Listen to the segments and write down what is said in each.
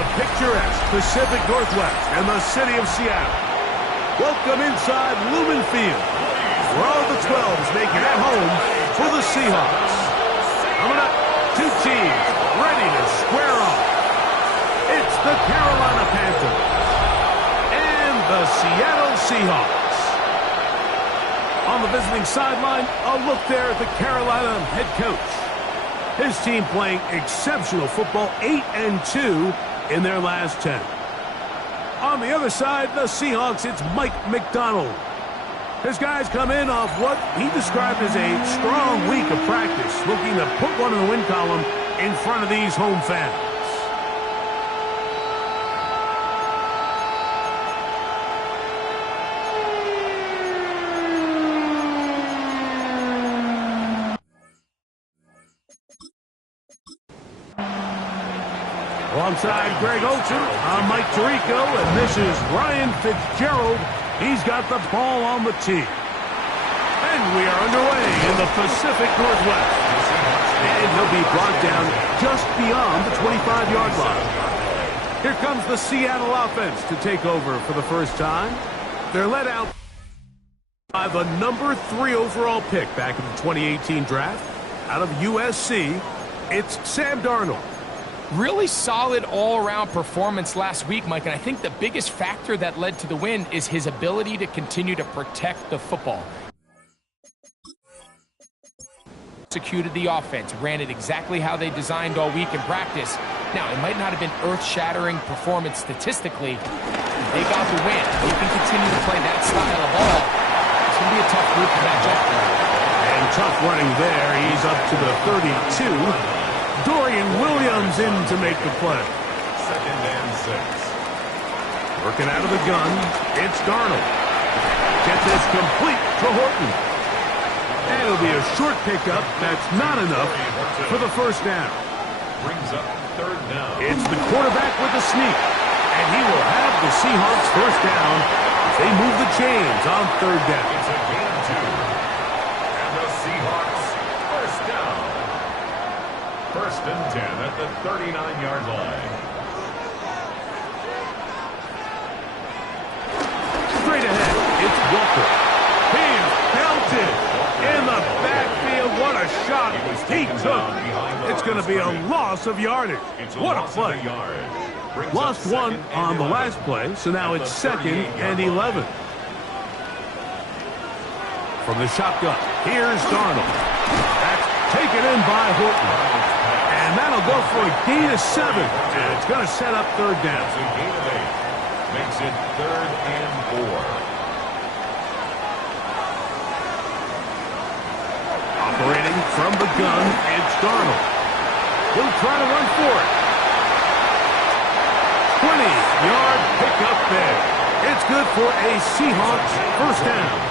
the picturesque Pacific Northwest and the city of Seattle. Welcome inside Lumen Field, where all the 12s make it at home for the Seahawks. Coming up, two teams ready to square off. It's the Carolina Panthers and the Seattle Seahawks. On the visiting sideline, a look there at the Carolina head coach. His team playing exceptional football, 8-2 in their last 10. On the other side, the Seahawks, it's Mike McDonald. His guys come in off what he described as a strong week of practice, looking to put one in the win column in front of these home fans. Alongside Greg Olsen, I'm Mike Tirico, and this is Ryan Fitzgerald. He's got the ball on the tee. And we are underway in the Pacific Northwest. And he'll be brought down just beyond the 25-yard line. Here comes the Seattle offense to take over for the first time. They're led out by the number 3 overall pick back in the 2018 draft. Out of USC, it's Sam Darnold. Really solid all-around performance last week, Mike, and I think the biggest factor that led to the win is his ability to continue to protect the football. Executed the offense, ran it exactly how they designed all week in practice. Now, it might not have been earth-shattering performance statistically. They got the win. They can continue to play that style of ball. It's going to be a tough group to match up. And tough running there. He's up to the 32. Dorian Williams in to make the play. 2nd and 6. Working out of the gun, it's Darnold. Gets this complete to Horton. And it'll be a short pickup. That's not enough for the first down. Brings up 3rd down. It's the quarterback with the sneak. And he will have the Seahawks first down as they move the chains on 3rd down. It's a gain of 2. And the Seahawks first down. 1st and 10 at the 39-yard line. Straight ahead, it's Walker. He is belted in the backfield. What a shot he took. It's going to be a loss of yardage. What a play. Lost one on the last play, so now it's 2nd and 11. From the shotgun, here's Darnold. That's taken in by Horton. And that'll go for a gain of 7. And it's going to set up 3rd down. It's a gain of 8. Makes it 3rd and 4. Operating from the gun, it's Darnold. He'll try to run for it. 20-yard pickup there. It's good for a Seahawks first down.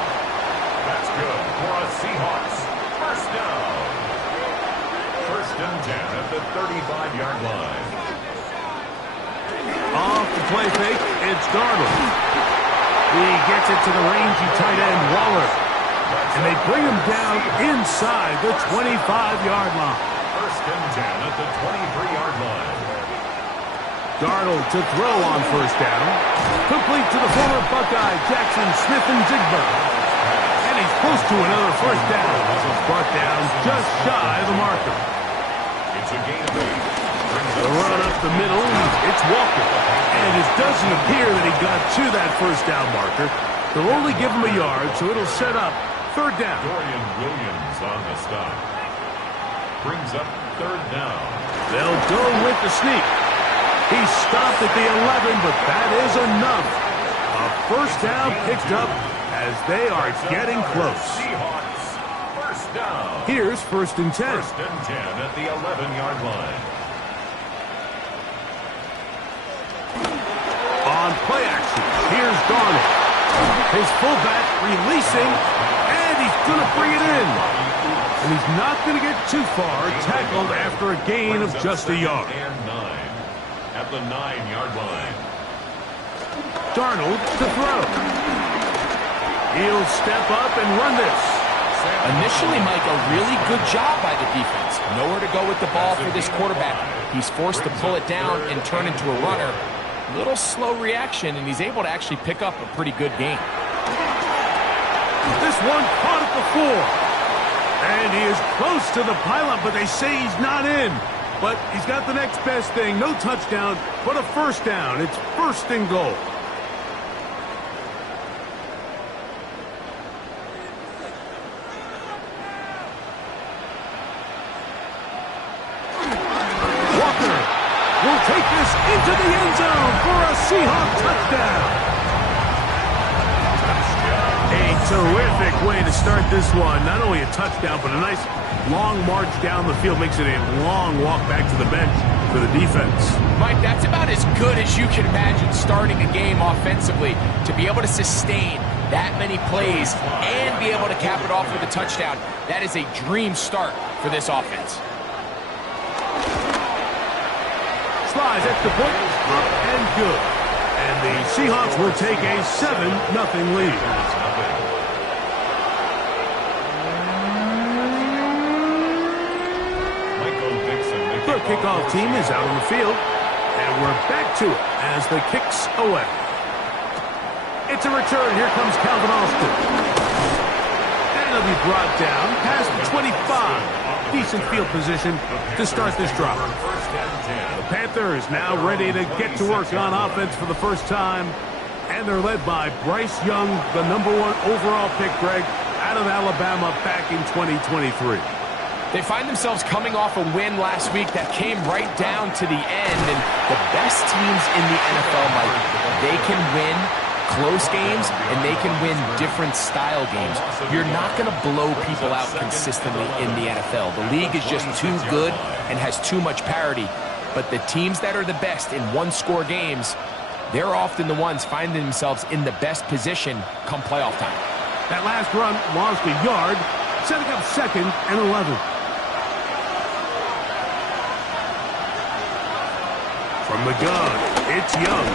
That's good for a Seahawks first down. 1st and 10 at the 35-yard line. Off the play fake, it's Darnold. He gets it to the rangy tight end, Waller. And they bring him down inside the 25-yard line. 1st and 10 at the 23-yard line. Darnold to throw on first down. Complete to the former Buckeye, Jackson Smith-Njigba. And he's close to another first down. This is brought down just shy of the marker. It's a gain of 8. The run up the middle, it's Walker. And it doesn't appear that he got to that first down marker. They'll only give him a yard, so it'll set up 3rd down. Dorian Williams on the stop. Brings up 3rd down. They'll go with the sneak. He stopped at the 11, but that is enough. A first down picked up as they are getting close. Seahawks first down. Here's 1st and 10. 1st and 10 at the 11-yard line. On play action, here's Darnold. His fullback releasing, and he's going to bring it in. And he's not going to get too far, tackled after a gain of just a yard. And 9 at the 9-yard line. Darnold to throw. He'll step up and run this. Initially, Mike, a really good job by the defense. Nowhere to go with the ball for this quarterback. He's forced to pull it down and turn into a runner. Little slow reaction, and he's able to actually pick up a pretty good game. This one caught at the 4. And he is close to the pylon, but they say he's not in. But he's got the next best thing. No touchdown, but a first down. It's first and goal. Will take this into the end zone for a Seahawks touchdown. A terrific way to start this one. Not only a touchdown, but a nice long march down the field. Makes it a long walk back to the bench for the defense. Mike, that's about as good as you can imagine starting a game offensively. To be able to sustain that many plays and be able to cap it off with a touchdown, that is a dream start for this offense. Slides at the point, up and good. And the Seahawks will take a 7-0 lead. The kickoff team is out on the field, and we're back to it as the kick's away. It's a return. Here comes Calvin Austin. And he'll be brought down past the 25. Decent field position to start this drive. The Panthers now ready to get to work on offense for the first time. And they're led by Bryce Young, the #1 overall pick, Greg, out of Alabama back in 2023. They find themselves coming off a win last week that came right down to the end. And the best teams in the NFL, Mike, they can win close games, and they can win different style games. You're not going to blow people out consistently in the NFL. The league is just too good and has too much parity. But the teams that are the best in one-score games, they're often the ones finding themselves in the best position come playoff time. That last run lost a yard, setting up 2nd and 11. From the gun, it's Young.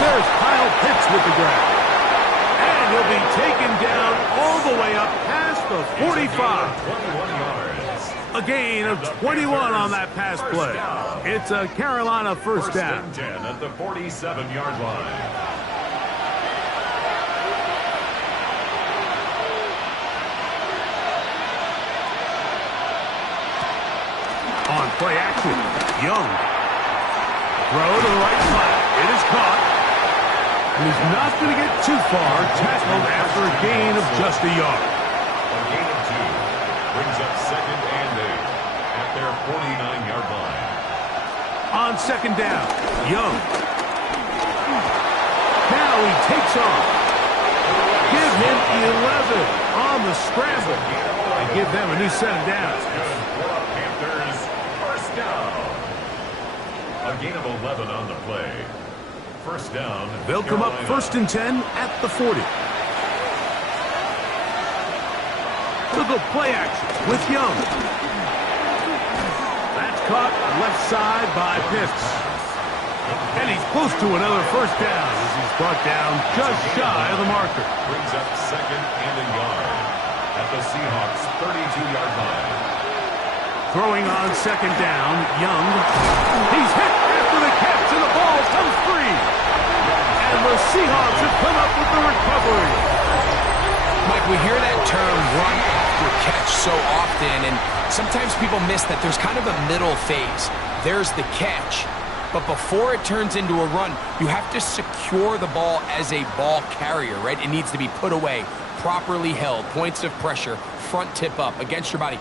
There's Kyle Pitts with the grab. And he'll be taken down all the way up past the 45. A gain of 21 on that pass play. It's a Carolina first down. 10 at the 47-yard line. On play action, Young. Throw to the right side. It is caught. And he's not going to get too far. Tackled after a gain of just a yard. A gain of 2 brings up 2nd and 8 at their 49-yard line. On 2nd down, Young. Now he takes off. Give him 11 on the scramble. And give them a new set of downs. Panthers first down. A gain of 11 on the play. First down. They'll come up 1st and 10 at the 40. They'll go play action with Young. That's caught left side by Pitts. And he's close to another first down as he's brought down just shy of the marker. Brings up 2nd and a yard at the Seahawks 32-yard line. Throwing on 2nd down, Young. He's hit after the catch, and the ball comes free. And the Seahawks have come up with the recovery. Mike, we hear that term run after catch so often, and sometimes people miss that there's kind of a middle phase. There's the catch, but before it turns into a run, you have to secure the ball as a ball carrier, right? It needs to be put away, properly held, points of pressure, front tip up against your body.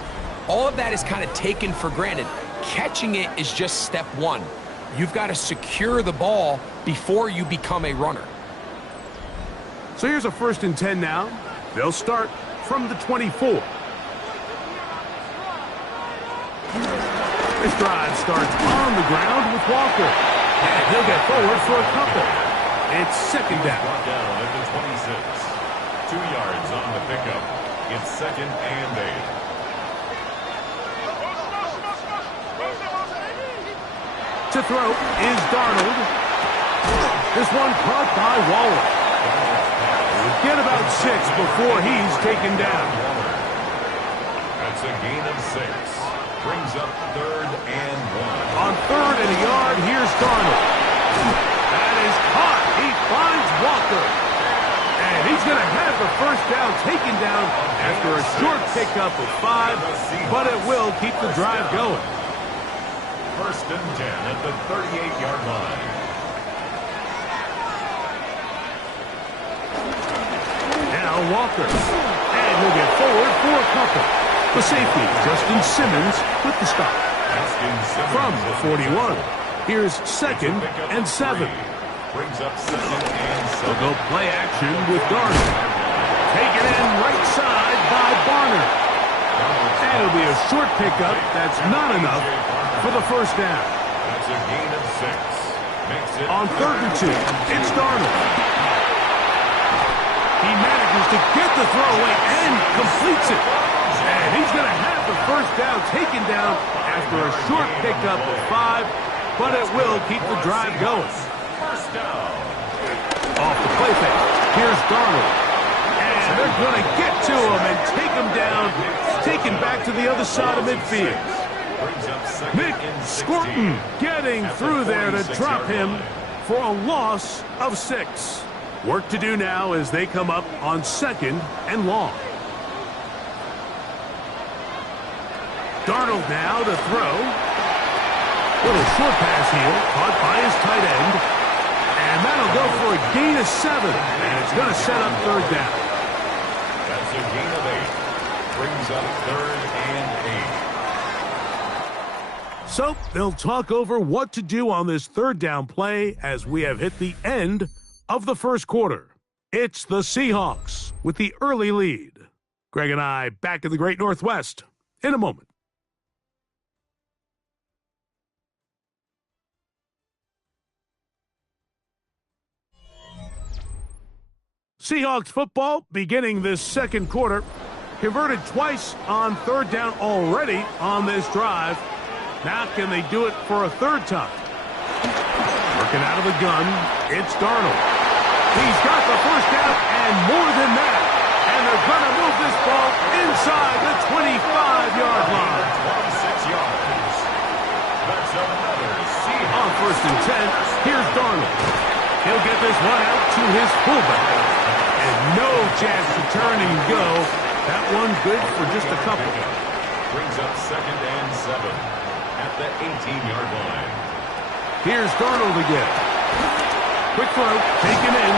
All of that is kind of taken for granted. Catching it is just step one. You've got to secure the ball before you become a runner. So here's a 1st and 10 now. They'll start from the 24. This drive starts on the ground with Walker. And he'll get forward for a couple. It's 2nd down. Brought down at the 26. 2 yards on the pickup. It's 2nd and 8. To throw is Darnold. This one caught by Waller. With get about 6 before he's taken down. That's a gain of 6. Brings up 3rd and 1. On 3rd and a yard, here's Darnold. That is caught. He finds Walker. And he's going to have the first down taken down after a short pickup of 5, but it will keep the drive going. 1st and 10 at the 38-yard line. Now Walker. And he'll get forward for a couple. The safety, Justin Simmons, with the stop. From the 41, here's 2nd and 7. Brings up 2nd and 7. They'll go play action with Darnold. Taken in right side by Barner. And it'll be a short pickup that's not enough for the first down. That's a gain of 6. Makes it on 3rd and 2, it's Darnold. He manages to get the throw away and completes it. And he's going to have the first down taken down after a short pickup of 5, but it will keep the drive going. First down. Off the play fake, here's Darnold. And they're going to get to him and take him down, taken back to the other side of midfield. Nick Scorton getting through there to drop him for a loss of 6. Work to do now as they come up on 2nd and long. Darnold now to throw. Little short pass here, caught by his tight end. And that'll go for a gain of 7. And it's going to set up 3rd down. That's a gain of 8. Brings up 3rd and 8. So they'll talk over what to do on this 3rd down play as we have hit the end of the first quarter. It's the Seahawks with the early lead. Greg and I back in the Great Northwest in a moment. Seahawks football beginning this second quarter. Converted twice on 3rd down already on this drive. Now can they do it for a 3rd time? Working out of the gun, it's Darnold. He's got the first down and more than that. And they're going to move this ball inside the 25-yard line. 26 yards. That's another Seahawks. On 1st and 10, here's Darnold. He'll get this one out to his fullback. And no chance to turn and go. That one good for just a couple. Brings up 2nd and 7 at the 18-yard line. Here's Darnold again. Quick throw, taken in.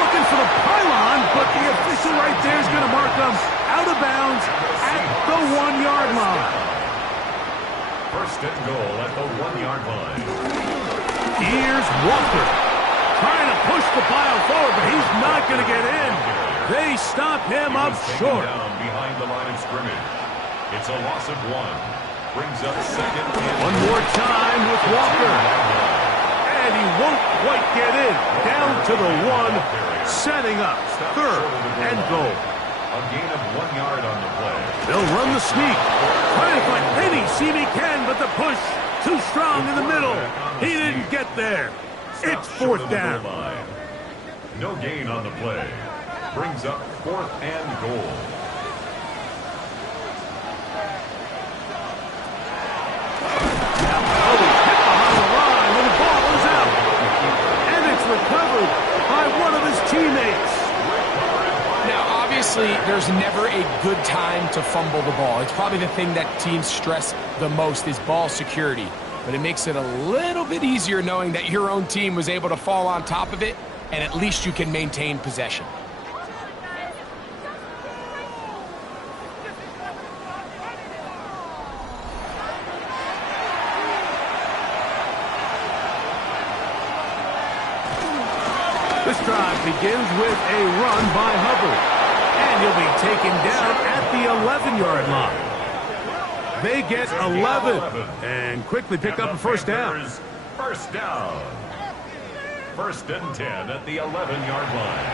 Looking for the pylon, but the official right there is going to mark them out of bounds at the 1-yard line. 1st and goal at the 1-yard line. Here's Walker. Trying to push the pile forward, but he's not going to get in. They stop him up short. Down behind the line of scrimmage. It's a loss of 1. Brings up 2nd and one more time with Walker. And he won't quite get in. Down to the 1, setting up 3rd and goal. A gain of 1 yard on the play. They'll run the sneak. Trying to find any seam he can, but the push too strong in the middle. He didn't get there. It's 4th down. No gain on the play. Brings up 4th and goal. Recovered by one of his teammates. Now, obviously, there's never a good time to fumble the ball. It's probably the thing that teams stress the most is ball security. But it makes it a little bit easier knowing that your own team was able to fall on top of it, and at least you can maintain possession. This drive begins with a run by Hubbard. And he'll be taken down at the 11-yard line. They get 11 and quickly pick up a first down. First down. 1st and 10 at the 11-yard line.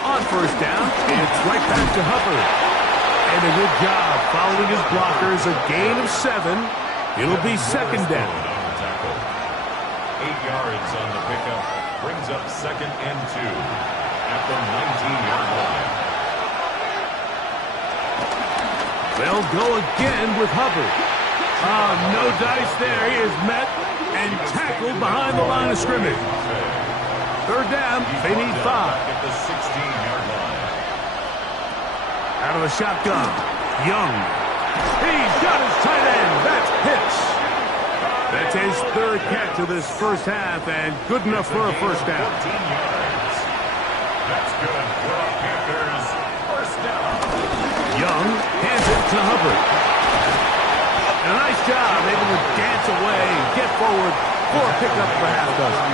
On first down, it's right back to Hubbard. And a good job following his blockers. A gain of 7. It'll be 2nd down. yards on the pickup. Brings up 2nd and 2 at the 19-yard line. They'll go again with Hubbard. No dice there. He is met and tackled behind the line of scrimmage. 3rd down. They need 5. At the 16-yard line. Out of the shotgun. Young. He's got his tight end. That's Pitts. That's his 3rd catch of this first half, and good enough for a first down. 14 yards. That's good for the Panthers. First down. Young hands it to Hubbard. And a nice job able to dance away and get forward for a pickup for half dozen.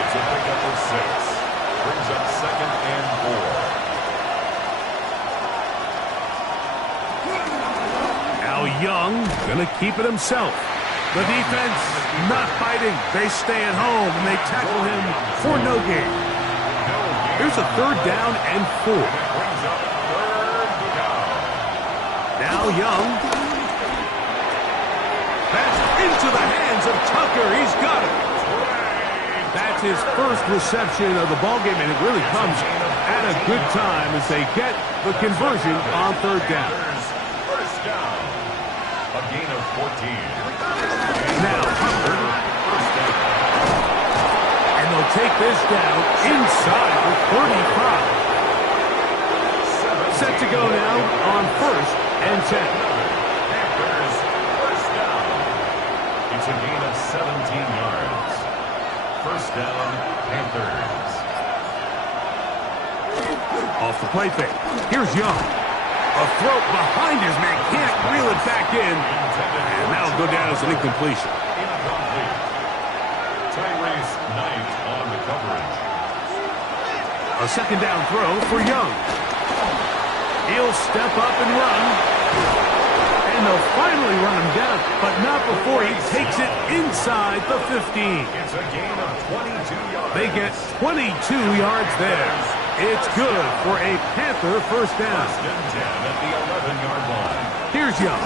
It's a pickup of 6. Brings up 2nd and 4. Now Young gonna keep it himself. The defense not fighting. They stay at home and they tackle him for no gain. Here's a 3rd down and 4. Brings up 3rd down. Now Young. That's into the hands of Tucker. He's got it. That's his first reception of the ballgame, and it really comes at a good time as they get the conversion on 3rd down. First down. A gain of 14. Now Hubbard. And they'll take this down inside the 35. Set to go now on 1st and 10. Panthers, first down. It's a gain of 17 yards. First down, Panthers. Off the play fake. Here's Young. A throw behind his man. Can't reel it back in. And that'll go down as an incompletion. Incomplete. Tyrese Knight on the coverage. A 2nd down throw for Young. He'll step up and run. And they'll finally run him down, but not before he takes it inside the 15. It's a gain of 22 yards. They get 22 yards there. It's good for a Panther first down. First and 10 at the 11-yard line. Here's Young.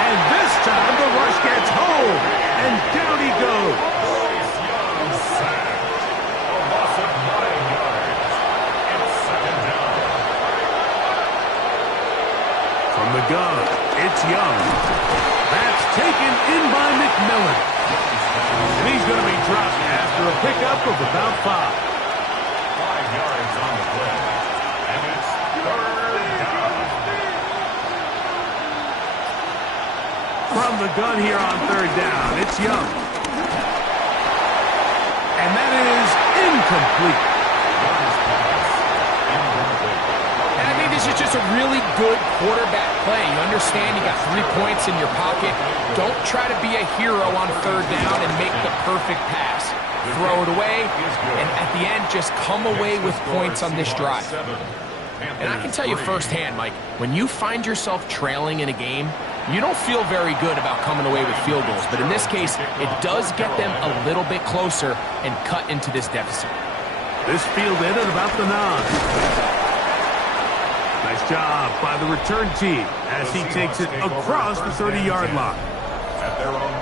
And this time the rush gets home. And down he goes. Bryce Young sacked. A loss of 9 yards. It's 2nd down. From the gun, it's Young. That's taken in by McMillan. And he's going to be dropped after a pickup of about 5. 5 yards on the play. And it's 3rd down. From the gun here on 3rd down, it's Young. And that is incomplete. And I think this is just a really good quarterback play. You understand you got 3 points in your pocket. Don't try to be a hero on 3rd down and make the perfect pass. Throw it away, and at the end, just come away with points on this drive. And I can tell you firsthand, Mike, when you find yourself trailing in a game, you don't feel very good about coming away with field goals. But in this case, it does get them a little bit closer and cut into this deficit. This fielded at about the 9. Nice job by the return team as he takes it across the 30-yard line.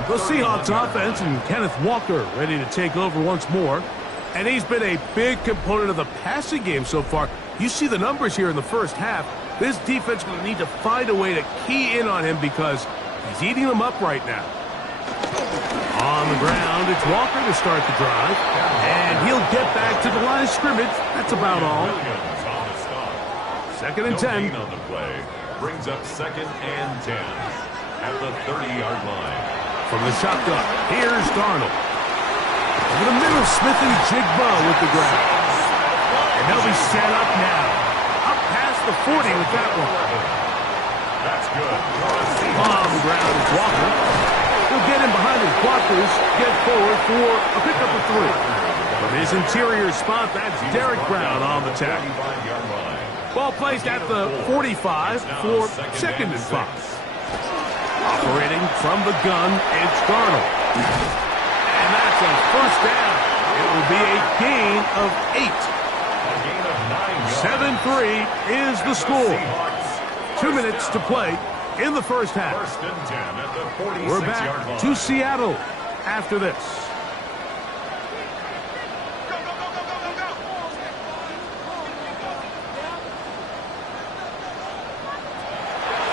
The Seahawks offense and Kenneth Walker ready to take over once more. And he's been a big component of the passing game so far. You see the numbers here in the first half. This defense will need to find a way to key in on him because he's eating them up right now. On the ground, it's Walker to start the drive. And he'll get back to the line of scrimmage. That's about all. 2nd and 10. On the play. Brings up 2nd and 10 at the 30-yard line. From the shotgun, here's Darnold. Over the middle, Smith and Jigba with the grab. And they'll be set up now. Up past the 40 with that one. That's good. On the ground is Walker. He'll get in behind his blockers, get forward for a pickup of 3. From his interior spot, that's Derek Brown on the tackle. Ball placed at the 45 for 2nd and 5. Operating from the gun, it's Darnold. And that's a first down. It will be a gain of 8. 7-3 is the score. 2 minutes to play in the first half. First and 10 at the 46-yard line. We're back to Seattle after this.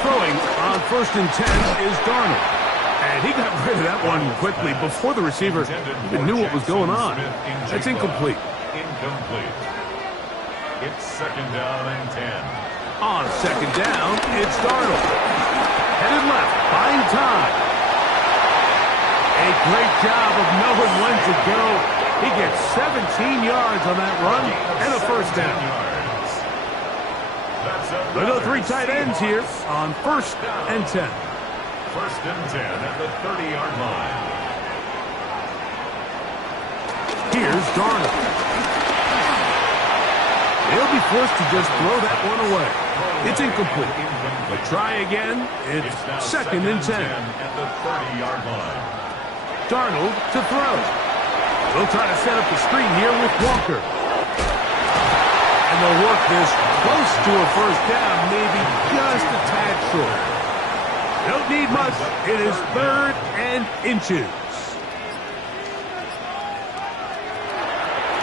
Throwing on first and 10 is Darnold. And he got rid of that one quickly before the receiver even knew what was going on. That's incomplete. Incomplete. It's second down and 10. On second down, it's Darnold. Headed left, buying time. A great job of knowing when to go. He gets 17 yards on that run and a first down. They go three tight ends here on first and 10. First and 10 at the 30-yard line. Here's Darnold. He'll be forced to just throw that one away. It's incomplete. But try again. It's second and 10. At the 30-yard line. Darnold to throw. They'll try to set up the screen here with Walker. And they'll work this close to a first down, maybe just a tad short. Don't need much. It is third and inches.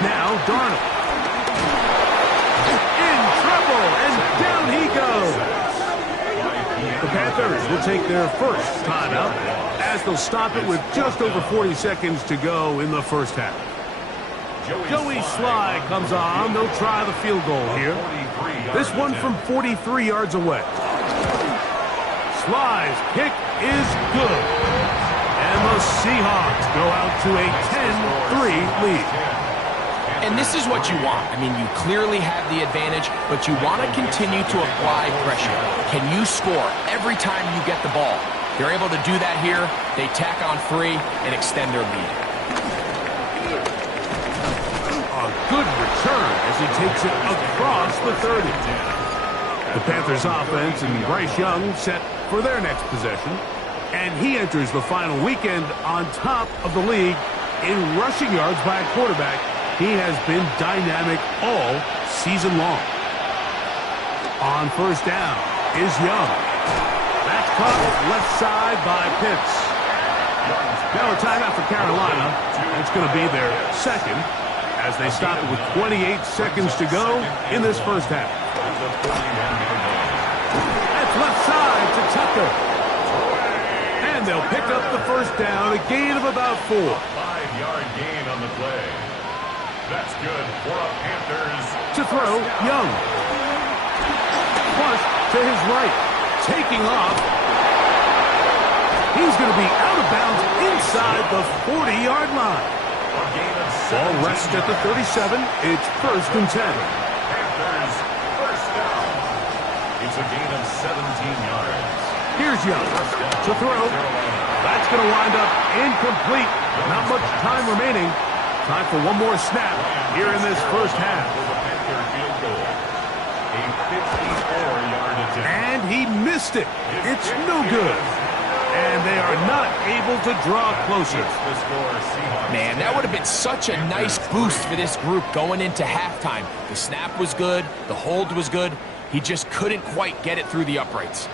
Now Darnold. In trouble, and down he goes. The Panthers will take their first timeout as they'll stop it with just over 40 seconds to go in the first half. Joey Sly comes on. They'll try the field goal here. This one from 43 yards away. Sly's kick is good. And the Seahawks go out to a 10-3 lead. And this is what you want. I mean, you clearly have the advantage, but you want to continue to apply pressure. Can you score every time you get the ball? They're able to do that here. They tack on 3 and extend their lead. A good return as he takes it across the 30. The Panthers offense and Bryce Young set for their next possession. And he enters the final weekend on top of the league in rushing yards by a quarterback. He has been dynamic all season long. On first down is Young. That's caught left side by Pitts. Now a timeout for Carolina. It's going to be their second as they stop it with 28 seconds to go in this first half. That's left side to Tucker. And they'll pick up the first down, a gain of about 4. 5-yard gain on the play. That's good for a Panthers. To throw, Young. Plus to his right. Taking off. He's going to be out of bounds inside the 40-yard line. Ball rests at the 37. It's first and 10. Panthers first down. It's a gain of 17 yards. Here's Young to throw. That's going to wind up incomplete. Not much time remaining. Time for one more snap here in this first half. And he missed it. It's no good. And they are not able to draw closer. Man, that would have been such a nice boost for this group going into halftime. The snap was good. The hold was good. He just couldn't quite get it through the uprights.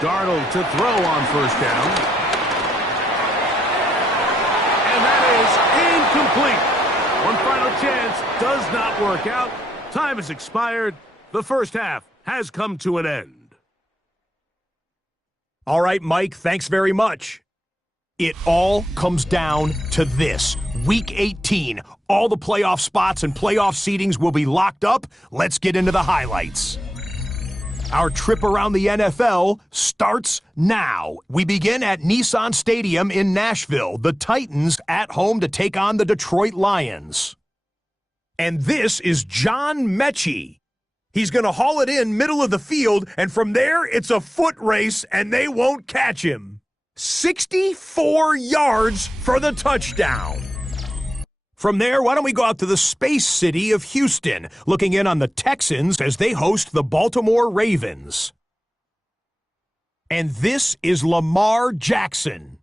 Darnold to throw on first down. Incomplete. One final chance does not work out. Time has expired. The first half has come to an end. All right, Mike, thanks very much. It all comes down to this. Week 18, all the playoff spots and playoff seedings will be locked up. Let's get into the highlights. Our trip around the NFL starts now. We begin at Nissan Stadium in Nashville. The Titans at home to take on the Detroit Lions. And this is John Mechie. He's going to haul it in middle of the field, and from there it's a foot race, and they won't catch him. 64 yards for the touchdown. From there, why don't we go out to the space city of Houston, looking in on the Texans as they host the Baltimore Ravens. And this is Lamar Jackson.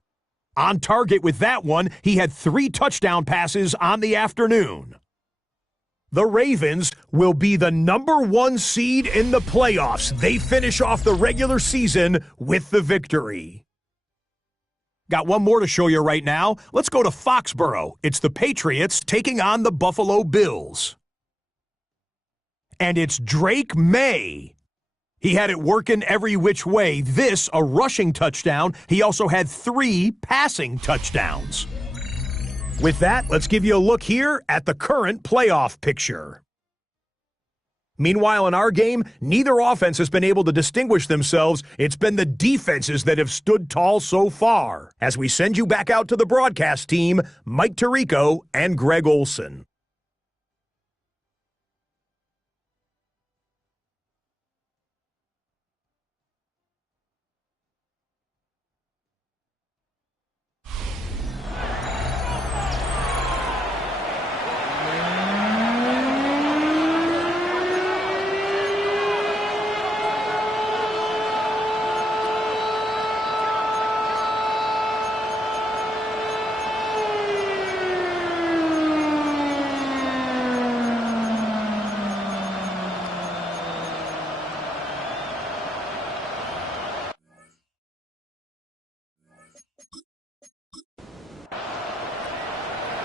On target with that one, he had 3 touchdown passes on the afternoon. The Ravens will be the #1 seed in the playoffs. They finish off the regular season with the victory. Got one more to show you right now. Let's go to Foxborough. It's the Patriots taking on the Buffalo Bills. And it's Drake May. He had it working every which way. This, a rushing touchdown. He also had 3 passing touchdowns. With that, let's give you a look here at the current playoff picture. Meanwhile, in our game, neither offense has been able to distinguish themselves. It's been the defenses that have stood tall so far. As we send you back out to the broadcast team, Mike Tirico and Greg Olson.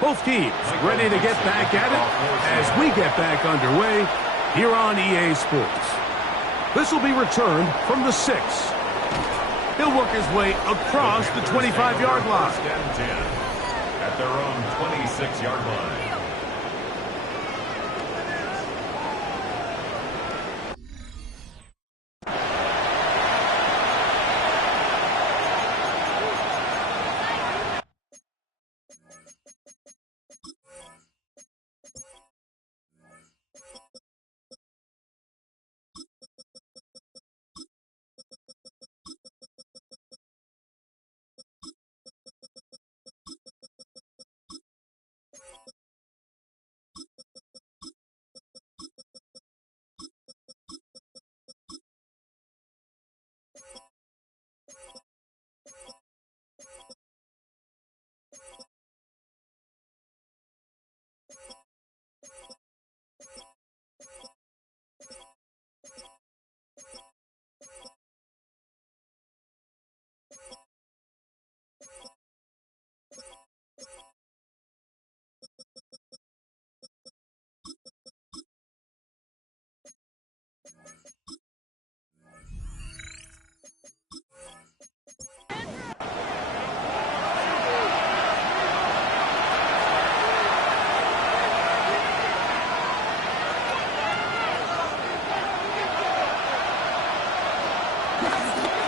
Both teams ready to get back at it as we get back underway here on EA Sports. This will be returned from the 6. He'll work his way across the 25-yard line. First and 10 at their own 26-yard line.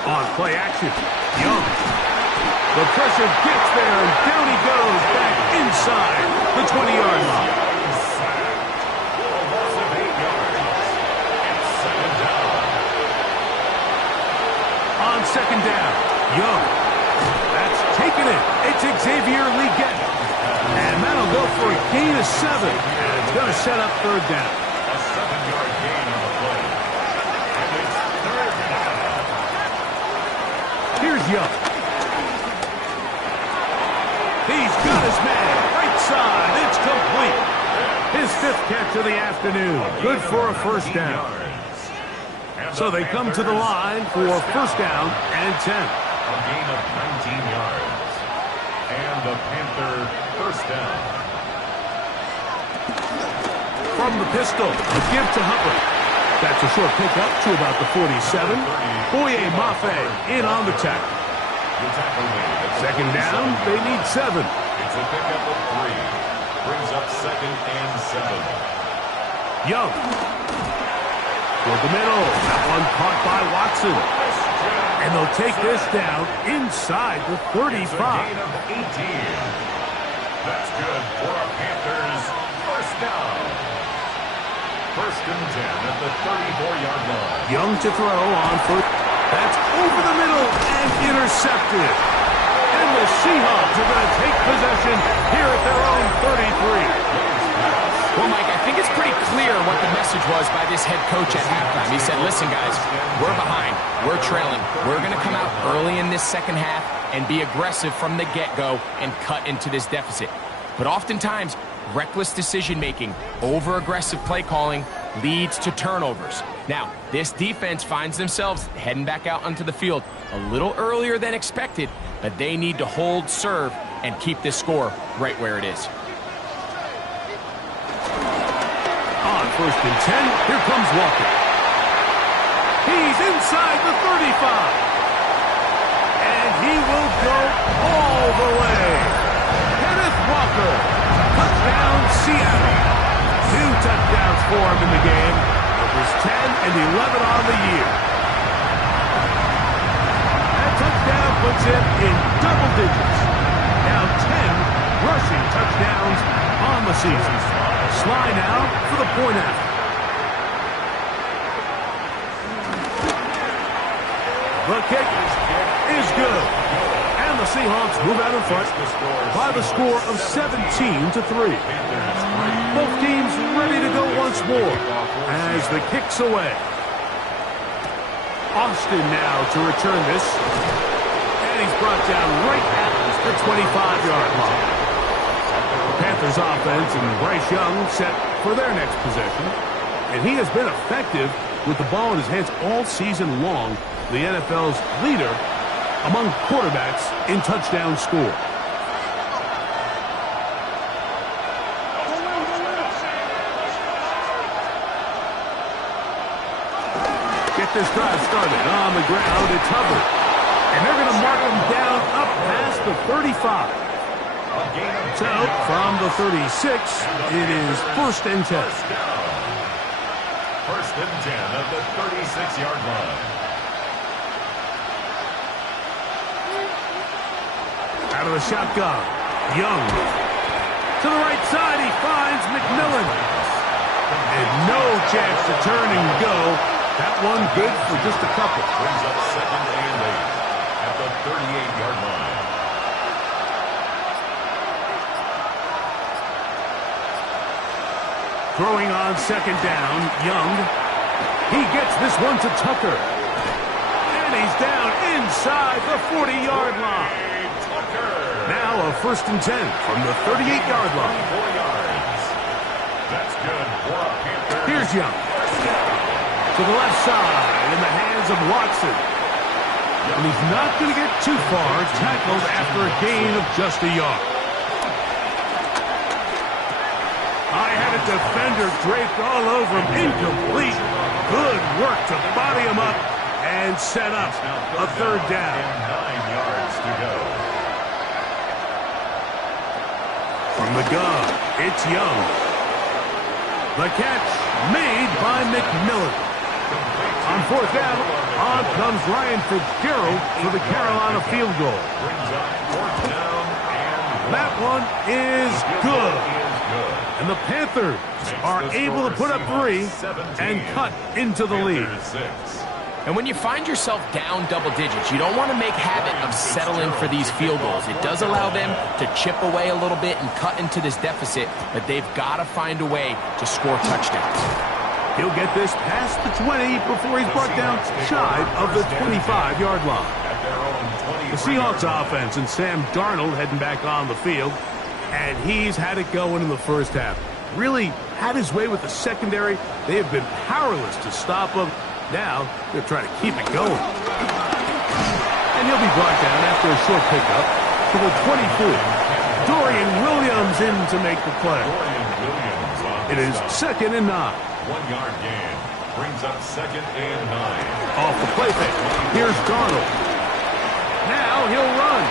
On play action, Young. The pressure gets there, and down he goes back inside the 20-yard line. A loss of 8 yards. It's second down. On second down, Young. That's taken it. It's Xavier Leggett. And that'll go for a gain of 7. And it's going to set up third down. A 7-yard gain on the play. And it's third down. Here's Young. He's got his man. Right side. It's complete. His 5th catch of the afternoon. Good for a first down. So they come to the line for first down and 10. A gain of 19 yards. And the Panther first down. From the pistol, a give to Hubbard. That's a short pickup to about the 47. Boye Mafe in on the tackle. Second down, they need 7. It's a pickup of 3. Brings up second and 7. Young. For the middle. That one caught by Watson. And they'll take this down inside the 35. It's a gain of 18. That's good for a Panthers first down. First and 10 at the 34-yard line. Young to throw on first. That's over the middle and intercepted. And the Seahawks are going to take possession here at their own 33. Well, Mike, I think it's pretty clear what the message was by this head coach at halftime. He said, listen, guys, we're behind. We're trailing. We're going to come out early in this second half and be aggressive from the get-go and cut into this deficit. But oftentimes, Reckless decision-making, over-aggressive play calling leads to turnovers. Now, this defense finds themselves heading back out onto the field a little earlier than expected, but they need to hold serve and keep this score right where it is. On 1st and 10, here comes Walker. He's inside the 35. And he will go all the way. Kenneth Walker, touchdown Seattle. 2 touchdowns for him in the game. It was 10 and 11 on the year. That touchdown puts him in double digits. Now 10 rushing touchdowns on the season. Sly now for the point after. The kick is good. And the Seahawks move out in front by the score of 17-3. Both teams ready to go once more as the kick's away. Austin now to return this. And he's brought down right at the 25-yard line. The Panthers offense and Bryce Young set for their next possession. And he has been effective with the ball in his hands all season long. The NFL's leader among quarterbacks in touchdown score. Get this drive started on the ground. It's Hubbard. And they're going to mark him down up past the 35. So, from the 36, it is 1st and 10. 1st and 10 at the 36-yard line. Out of the shotgun, Young. To the right side, he finds McMillan. And no chance to turn and go. That one good for just a couple. Brings up 2nd and 8 at the 38-yard line. Throwing on 2nd down, Young. He gets this one to Tucker. And he's down inside the 40-yard line. Now a 1st and 10 from the 38-yard line. 4 yards. That's good for a Panthers. Here's Young. To the left side in the hands of Watson. And he's not going to get too far. Tackled after a gain of just a yard. I had a defender draped all over him. Incomplete. Good work to body him up and set up a 3rd down. 9 yards to go. From the gun, it's Young. The catch made by McMillan. On 4th down, on comes Ryan Fitzgerald for the Carolina field goal. That one is good. And the Panthers are able to put up 3 and cut into the lead. And when you find yourself down double digits, you don't want to make habit of settling for these field goals. It does allow them to chip away a little bit and cut into this deficit, but they've got to find a way to score touchdowns. He'll get this past the 20 before he's brought down shy of the 25-yard line. The Seahawks offense and Sam Darnold heading back on the field, and he's had it going in the first half. Really had his way with the secondary. They have been powerless to stop him. Now, they're trying to keep it going. And he'll be brought down after a short pickup to the 24. Dorian Williams in to make the play. It is 2nd and 9. 1-yard gain. Brings up 2nd and 9. Off the play fake. Here's Darnold. Now he'll run.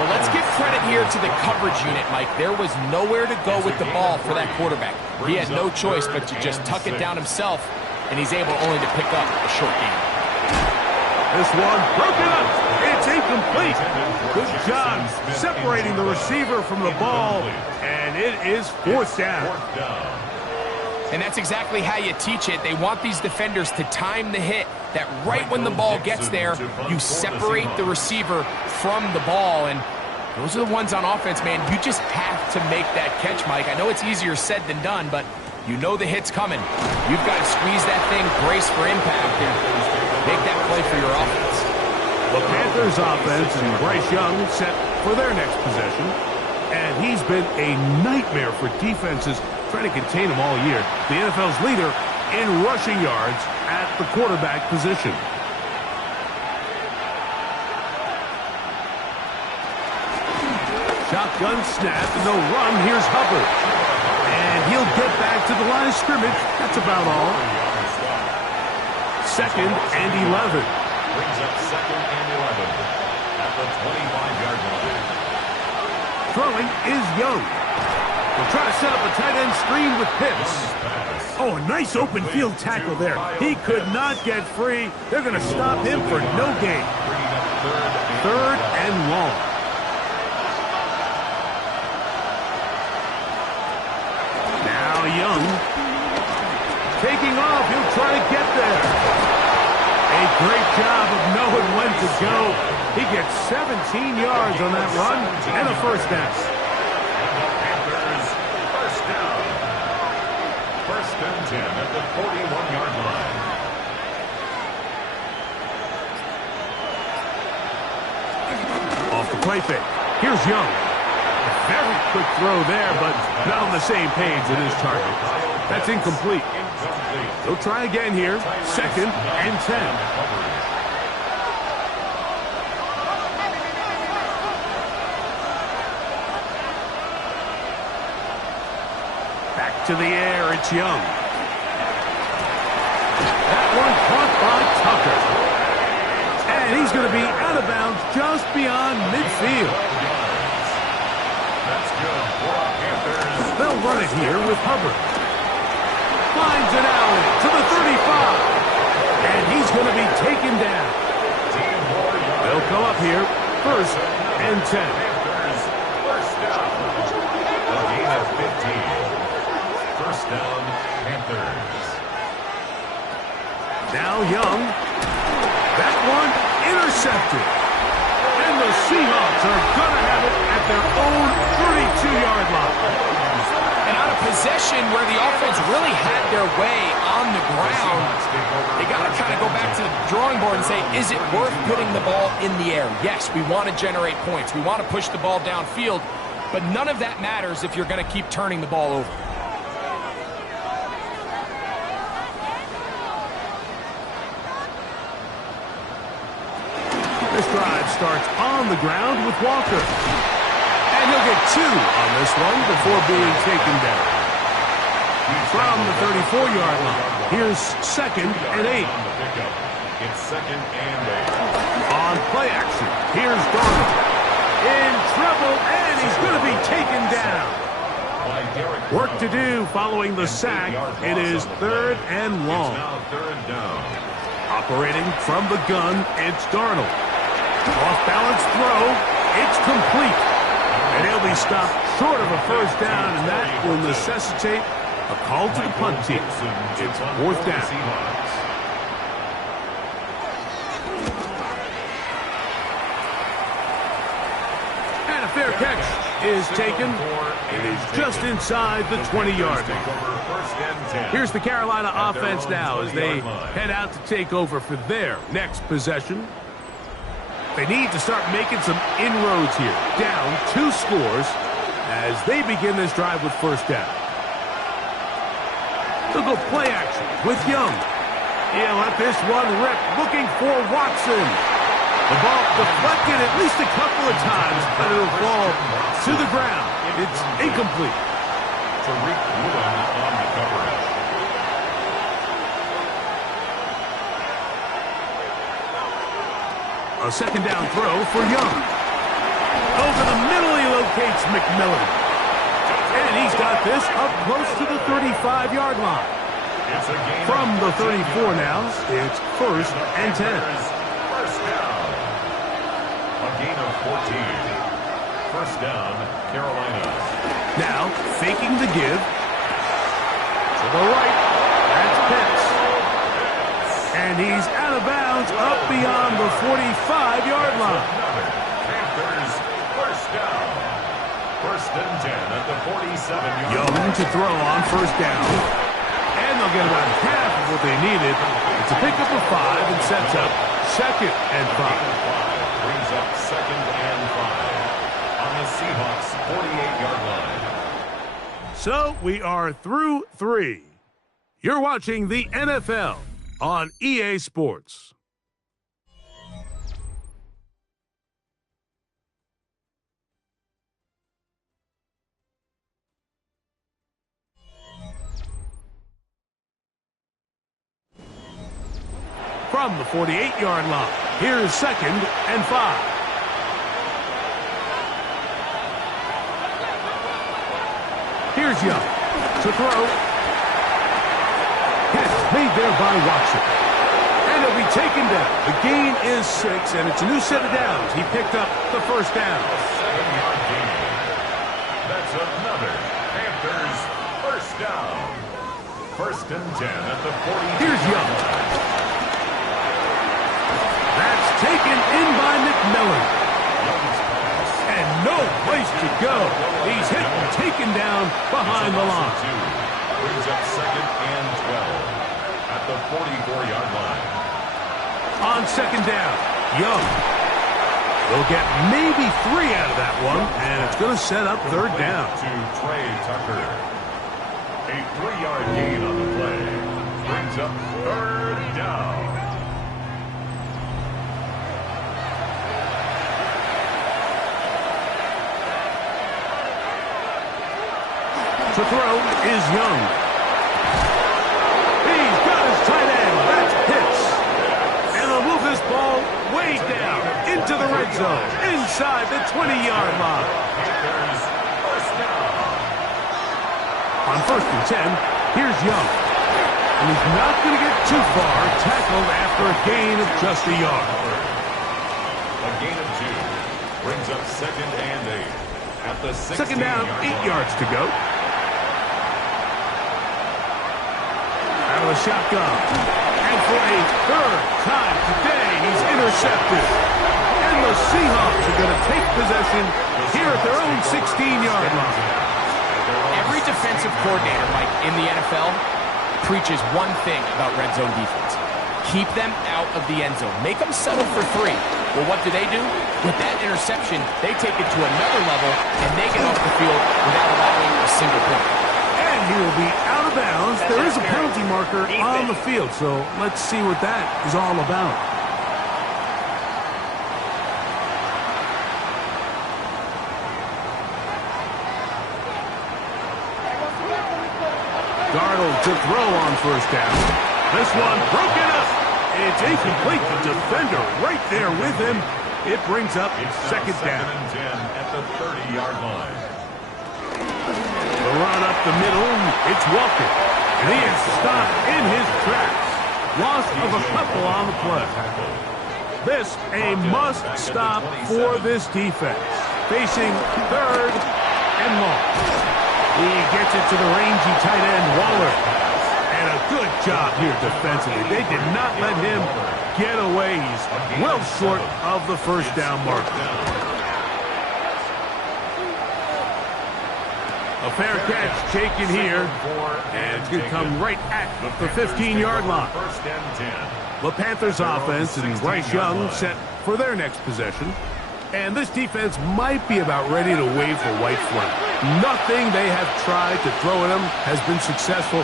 Well, let's give credit here to the coverage unit, Mike. There was nowhere to go with the ball for that quarterback. He had no choice but to just tuck it down himself, and he's able only to pick up a short gain. This one broken up. It's incomplete. Good job separating the receiver from the ball, and it is 4th down. And that's exactly how you teach it. They want these defenders to time the hit, that right when the ball gets there, you separate the receiver from the ball. And those are the ones on offense, man. You just have to make that catch, Mike. I know it's easier said than done, but you know the hit's coming. You've got to squeeze that thing, brace for impact, and make that play for your offense. The Panthers offense and Bryce Young set for their next possession. And he's been a nightmare for defenses trying to contain him all year. The NFL's leader in rushing yards at the quarterback position. Shotgun snap, and they'll run. Here's Hubbard. And he'll get back to the line of scrimmage. That's about all. 2nd and 11. Brings up 2nd and 11 at the 25-yard line. Throwing is Young. They'll try to set up a tight end screen with Pitts. Oh, a nice open field tackle there. He could not get free. They're going to stop him for no gain. 3rd and long. Now Young. Taking off. He'll try to get there. A great job of knowing when to go. He gets 17 yards on that run and a first down. Panthers, first down. 1st and 10 at the 41-yard line. Off the play fake. Here's Young. A very quick throw there, but not on the same page as his target. That's incomplete. They'll try again here. 2nd and 10. To the air, it's Young. That one caught by Tucker. And he's going to be out of bounds just beyond midfield. That's good for our Panthers. They'll run it here with Hubbard. Finds an alley to the 35. And he's going to be taken down. They'll come up here, 1st and 10. Panthers, first down. A gain of 15. First down, Panthers. Now Young. That one intercepted. And the Seahawks are going to have it at their own 32-yard line. And on a possession where the offense really had their way on the ground, they got to kind of go back to the drawing board and say, is it worth putting the ball in the air? Yes, we want to generate points. We want to push the ball downfield, but none of that matters if you're going to keep turning the ball over. This drive starts on the ground with Walker. And he'll get 2 on this one before being taken down. From the 34-yard line, here's 2nd and 8. It's 2nd and 8. On play action, here's Darnold. In trouble, and he's going to be taken down. Work to do following the sack. It is 3rd and long. Now 3rd down. Operating from the gun, it's Darnold. Off-balance throw, it's complete. And he'll be stopped short of a first down, and that will necessitate a call to the punt team. It's 4th down. And a fair catch is taken. It is just inside the 20-yard line. Here's the Carolina offense now as they head out to take over for their next possession. They need to start making some inroads here. Down 2 scores as they begin this drive with first down. They'll go play action with Young. He'll let this one rip, looking for Watson. The ball deflected at least a couple of times, but it'll fall to the ground. It's incomplete. Tariq Woolen on the coverage. A 2nd down throw for Young. Over the middle, he locates McMillan. And he's got this up close to the 35-yard line. From the 34 now, it's 1st and 10. First down. A gain of 14. First down, Carolina. Now, faking the give. To the right, that's Pitts. And he's out of bounds up beyond the 45-yard line. Panthers, first down. 1st and 10 at the 47-yard line. Young to throw on first down. And they'll get about half of what they needed. It's a pickup of 5 and sets up 2nd and 5. Brings up 2nd and 5 on the Seahawks 48. So we are through 3. You're watching the NFL on EA Sports. From the 48-yard line, here's 2nd and 5. Here's Young to throw. Catch made there by Watson. And he'll be taken down. The gain is 6, and it's a new set of downs. He picked up the first down. 7-yard gain. That's another Panthers first down. 1st and 10 at the 40. Here's Young. That's taken in by McMillan. And no place to go. He's hit and taken down behind the line. Brings up 2nd and 12 at the 44-yard line. On 2nd down, Young. They'll get maybe 3 out of that one, and it's going to set up 3rd down. To Trey Tucker. A 3-yard gain on the play. Brings up 3rd down. To throw is Young. He's got his tight end. That's Pitts. And they'll move this ball way down into the red zone, inside the 20-yard line. Panthers first down. On 1st and 10, here's Young. And he's not going to get too far, tackled after a gain of just a yard. A gain of 2. Brings up 2nd and 8 at the 2nd down, 8 yards to go. Out of the shotgun. And for a 3rd time today, he's intercepted. And the Seahawks are going to take possession here at their own 16-yard line. Every defensive coordinator, Mike, in the NFL preaches one thing about red zone defense. Keep them out of the end zone. Make them settle for 3. Well, what do? With that interception, they take it to another level, and they get off the field without allowing a single point. And he will be out of bounds. There is a penalty marker on the field, so let's see what that is all about. Darnold to throw on 1st down. This one broken up. It's incomplete. The defender right there with him. It brings up 2nd down. 2nd and 10 at the 30-yard line. The run up the middle, it's Walker. And he is stopped in his tracks. Loss of a couple on the play. This a must stop for this defense. Facing 3rd and long. He gets it to the rangy tight end, Waller. And a good job here defensively. They did not let him get away. He's well short of the 1st down marker. A fair catch taken here, and it's going to come right at the 15-yard line. 1st and 10. The Panthers offense and Bryce Young set for their next possession. And this defense might be about ready to wave the white flag. Nothing they have tried to throw at him has been successful.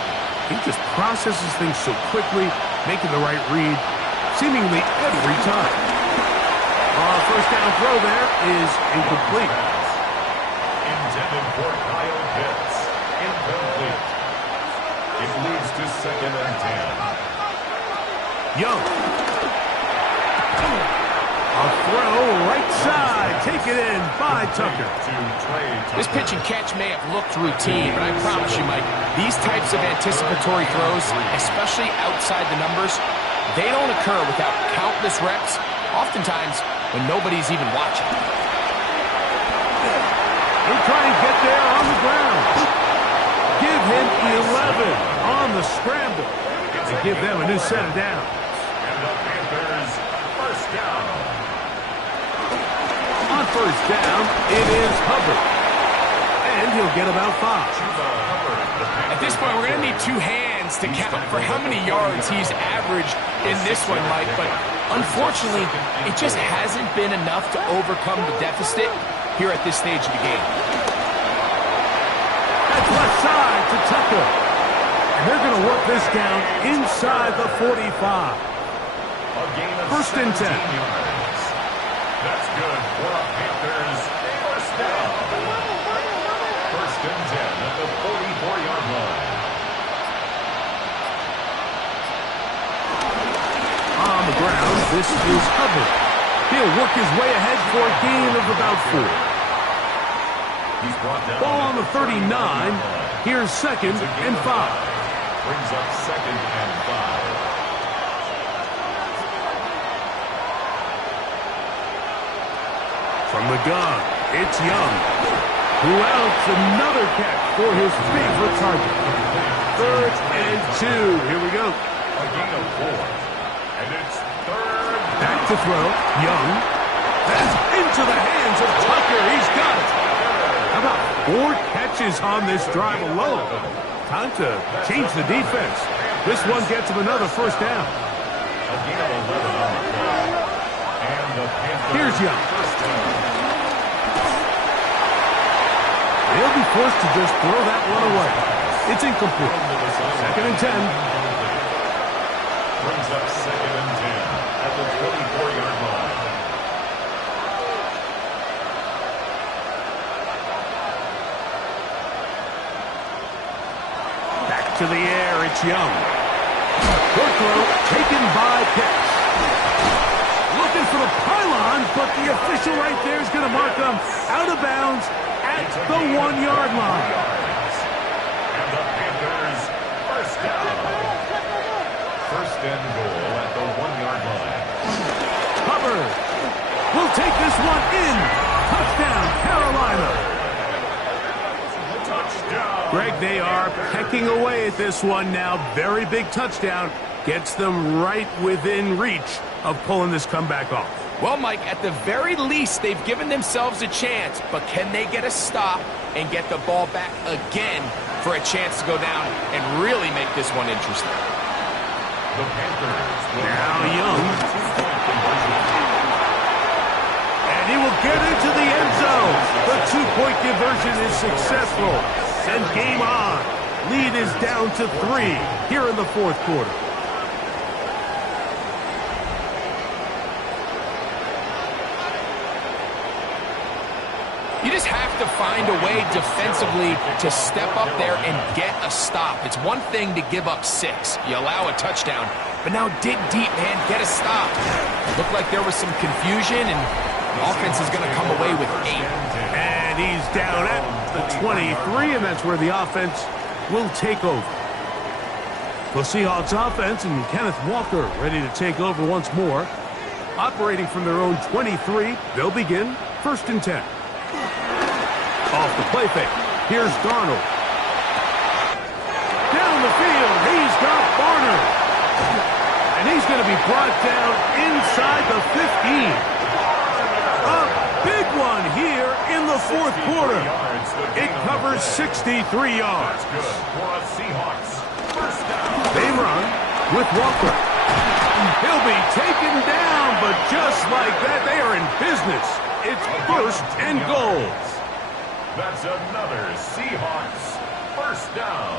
He just processes things so quickly, making the right read, seemingly every time. 1st down throw there is incomplete. Intended for Kyle Pitts. Incomplete. It leads to 2nd and 10. Young. A throw right side. Taken in by Tucker. This pitch and catch may have looked routine, but I promise you, Mike, these types of anticipatory throws, especially outside the numbers, they don't occur without countless reps, oftentimes when nobody's even watching. He'll try and get there on the ground. Give him 11 on the scramble to give them a new set of downs. And the Panthers first down. On 1st down, it is Hubbard. And he'll get about 5. At this point, we're going to need 2 hands to count for how many yards he's averaged in this one, Mike. But unfortunately, it just hasn't been enough to overcome the deficit here at this stage of the game. That's left side to Tucker. And they're going to work this down inside the 45. A gain of 1st and 10. Yards. That's good for a Panthers first down. 1st and 10 at the 44-yard line. On the ground, this is Hubbard. He'll work his way ahead for a gain of about 4. He's brought down Ball on the 39. Here's 2nd and 5. Brings up 2nd and 5. From the gun, it's Young, who outs another catch for his favorite target. 3rd and 2. Here we go. A gain of 4. And it's 3rd. Back to throw. Young. That's into the hands of Tucker. He's got it. How about 4 catches on this drive alone? Time to change the defense. This one gets him another first down. A gain of 11 on the play. And the Panthers Here's Young. first down. They'll be forced to just throw that one away. It's incomplete. 2nd and 10. Brings up 2nd and 10 at the 24-yard line. Back to the air, it's Young. Short throw taken by Pitts. Looking for the pylon, but the official right there is going to mark them out of bounds at the 1-yard line. And the Panthers first down. 1st and goal at the 1-yard line. Hubbard will take this one in. Touchdown, Carolina. Touchdown. Greg, they are pecking away at this one now. Very big touchdown. Gets them right within reach of pulling this comeback off. Well, Mike, at the very least, they've given themselves a chance, but can they get a stop and get the ball back again for a chance to go down and really make this one interesting? The Panthers Now Young. And he will get into the end zone. The 2-point conversion is successful. And game on. Lead is down to 3 here in the 4th quarter. You just have to find a way defensively to step up there and get a stop. It's one thing to give up 6. You allow a touchdown. But now dig deep, man. Get a stop. Looked like there was some confusion, and the offense is going to come away with 8. And he's down at the 23, and that's where the offense will take over. The Seahawks offense and Kenneth Walker ready to take over once more. Operating from their own 23, they'll begin 1st and 10. Off the play fake. Here's Darnold. Down the field, he's got Barner. And he's going to be brought down inside the 15. A big one here in the 4th quarter. It covers 63 yards. That's good for a Seahawks first down. They run with Walker. He'll be taken down, but just like that, they are in business. It's 1st and goal. That's another Seahawks first down.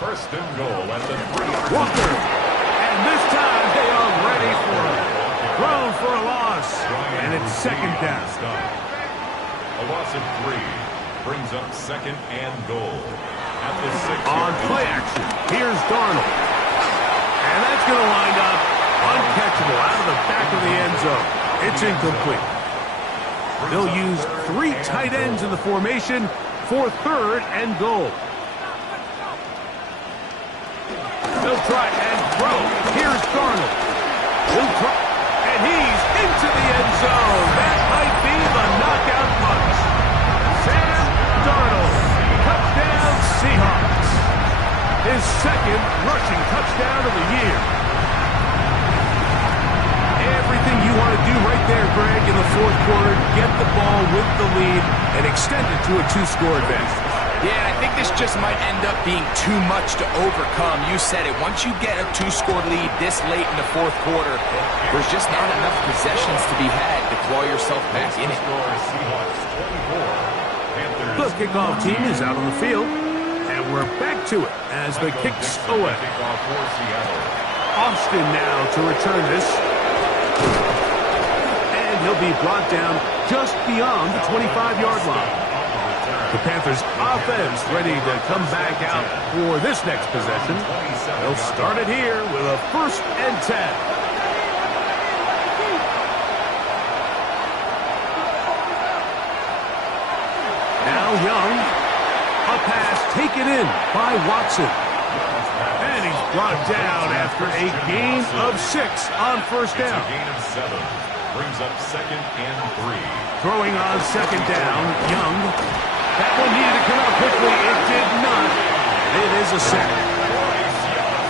1st and goal at the 3. Walker. And this time they are ready for it. Thrown for a loss. And it's 2nd down. A loss of 3 brings up 2nd and goal at the 6. On play action, here's Darnold. And that's going to wind up uncatchable out of the back of the end zone. It's incomplete. They'll use 3 tight ends in the formation for 3rd and goal. They'll try and throw. Here's Darnold. He'll try, and he's into the end zone. That might be the knockout punch. Sam Darnold, touchdown Seahawks. His 2nd rushing touchdown of the year. Everything you want to do right there, Greg, in the 4th quarter, get the ball with the lead and extend it to a 2-score advantage. Yeah, I think this just might end up being too much to overcome. You said it. Once you get a 2-score lead this late in the 4th quarter, there's just not enough possessions to be had to claw yourself back in it. The The kickoff team is out on the field, and we're back to it as the kick's away. Austin now to return this. And he'll be brought down just beyond the 25-yard line. The Panthers offense ready to come back out for this next possession. They'll start it here with a 1st and 10. Young, a pass taken in by Watson. And he's brought down after a gain of 6 on 1st down. Gain of 7. Brings up 2nd and 3. Throwing on 2nd down, Young. That one needed to come out quickly. It did not. It is a sack.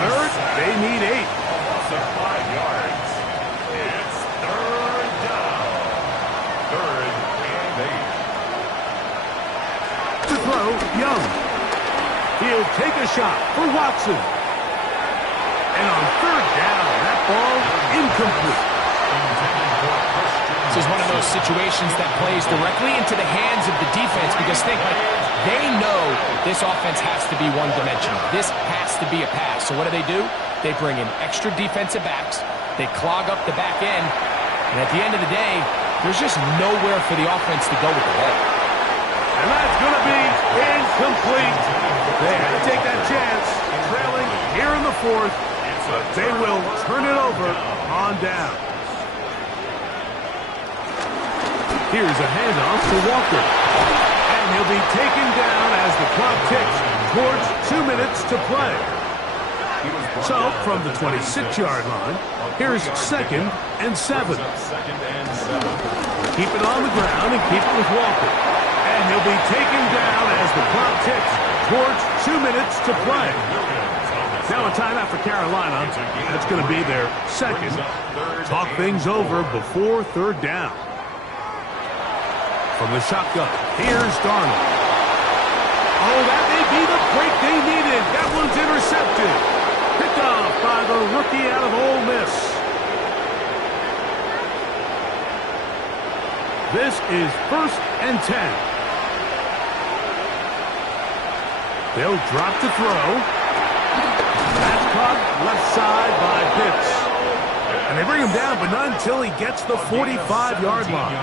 3rd, they need 8. Loss of 5 yards. It's 3rd down. 3rd and 8. To throw, Young. He'll take a shot for Watson. And on 3rd down, that ball incomplete. This is one of those situations that plays directly into the hands of the defense because they know this offense has to be one-dimensional. This has to be a pass. So what do? They bring in extra defensive backs. They clog up the back end. And at the end of the day, there's just nowhere for the offense to go with the ball. And that's going to be incomplete. They had to take that chance, trailing here in the 4th. But they will turn it over on down. Here's a handoff to Walker. And he'll be taken down as the clock ticks towards 2 minutes to play. So, from the 26-yard line, here's 2nd and 7. Keep it on the ground and keep it with Walker. And he'll be taken down as the clock ticks towards 2 minutes to play. Now a timeout for Carolina. That's going to be their 2nd. Talk things over before 3rd down. From the shotgun, here's Darnold. Oh, that may be the break they needed. That one's intercepted. Picked off by the rookie out of Ole Miss. This is 1st and 10. They'll drop to throw. That's caught left side by Pitts. And they bring him down, but not until he gets the 45-yard line.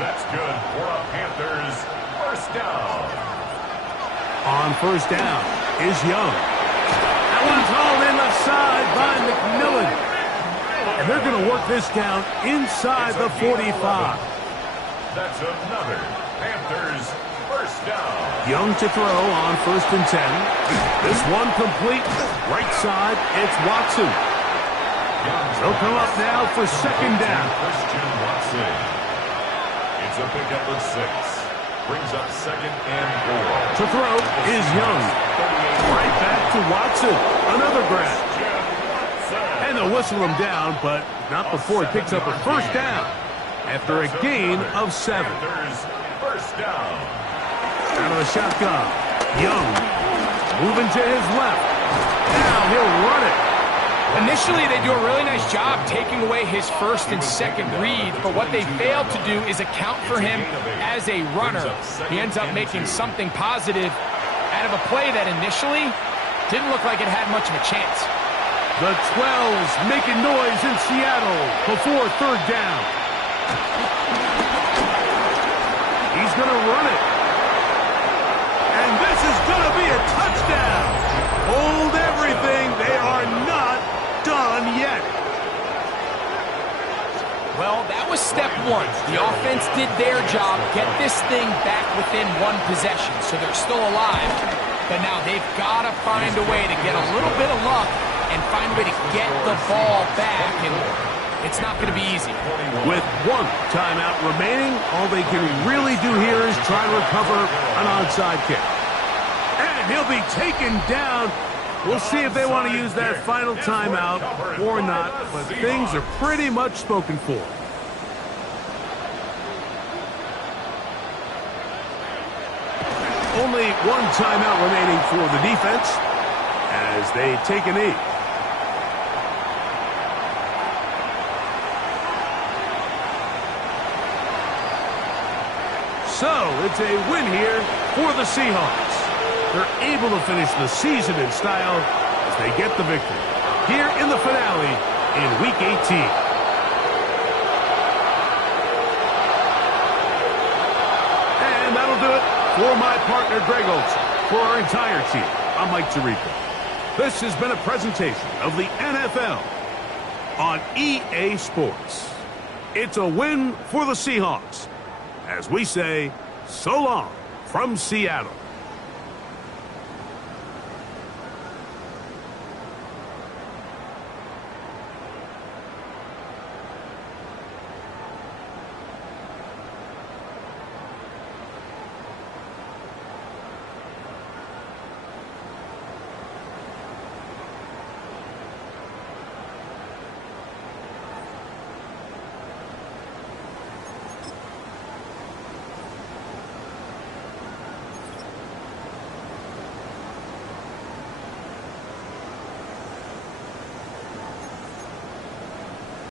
That's good for a Panthers 1st down. On 1st down is Young. That one's hauled in left side by McMillan. And they're going to work this down inside the 45. That's another Panthers 1st down. Young to throw on 1st and 10. This one complete. Right side, it's Watson. They'll come up now for 2nd down. Christian Watson. It's a pickup of 6. Brings up 2nd and 4. To throw is Young. Right back to Watson. Another grab. And they'll whistle him down, but not before he picks up a 1st down after a gain of 7. 1st down. Out of the shotgun. Young moving to his left. Now he'll run it. Initially, they do a really nice job taking away his 1st and 2nd read, but what they failed to do is account for him as a runner. He ends up making something positive out of a play that initially didn't look like it had much of a chance. The 12's making noise in Seattle before 3rd down. He's going to run it. And this is going to be a touchdown. Hold everything. They are not done yet. Well, that was step 1. The offense did their job, get this thing back within 1 possession, so they're still alive. But now they've got to find a way to get a little bit of luck and find a way to get the ball back, and it's not going to be easy. With 1 timeout remaining, all they can really do here is try to recover an onside kick. And he'll be taken down. We'll see if they want to use that final timeout or not, but things are pretty much spoken for. Only 1 timeout remaining for the defense as they take a knee. So, it's a win here for the Seahawks. They're able to finish the season in style as they get the victory here in the finale in Week 18. And that'll do it for my partner, Greg Olson. For our entire team, I'm Mike Tirico. This has been a presentation of the NFL on EA Sports. It's a win for the Seahawks, as we say, so long from Seattle.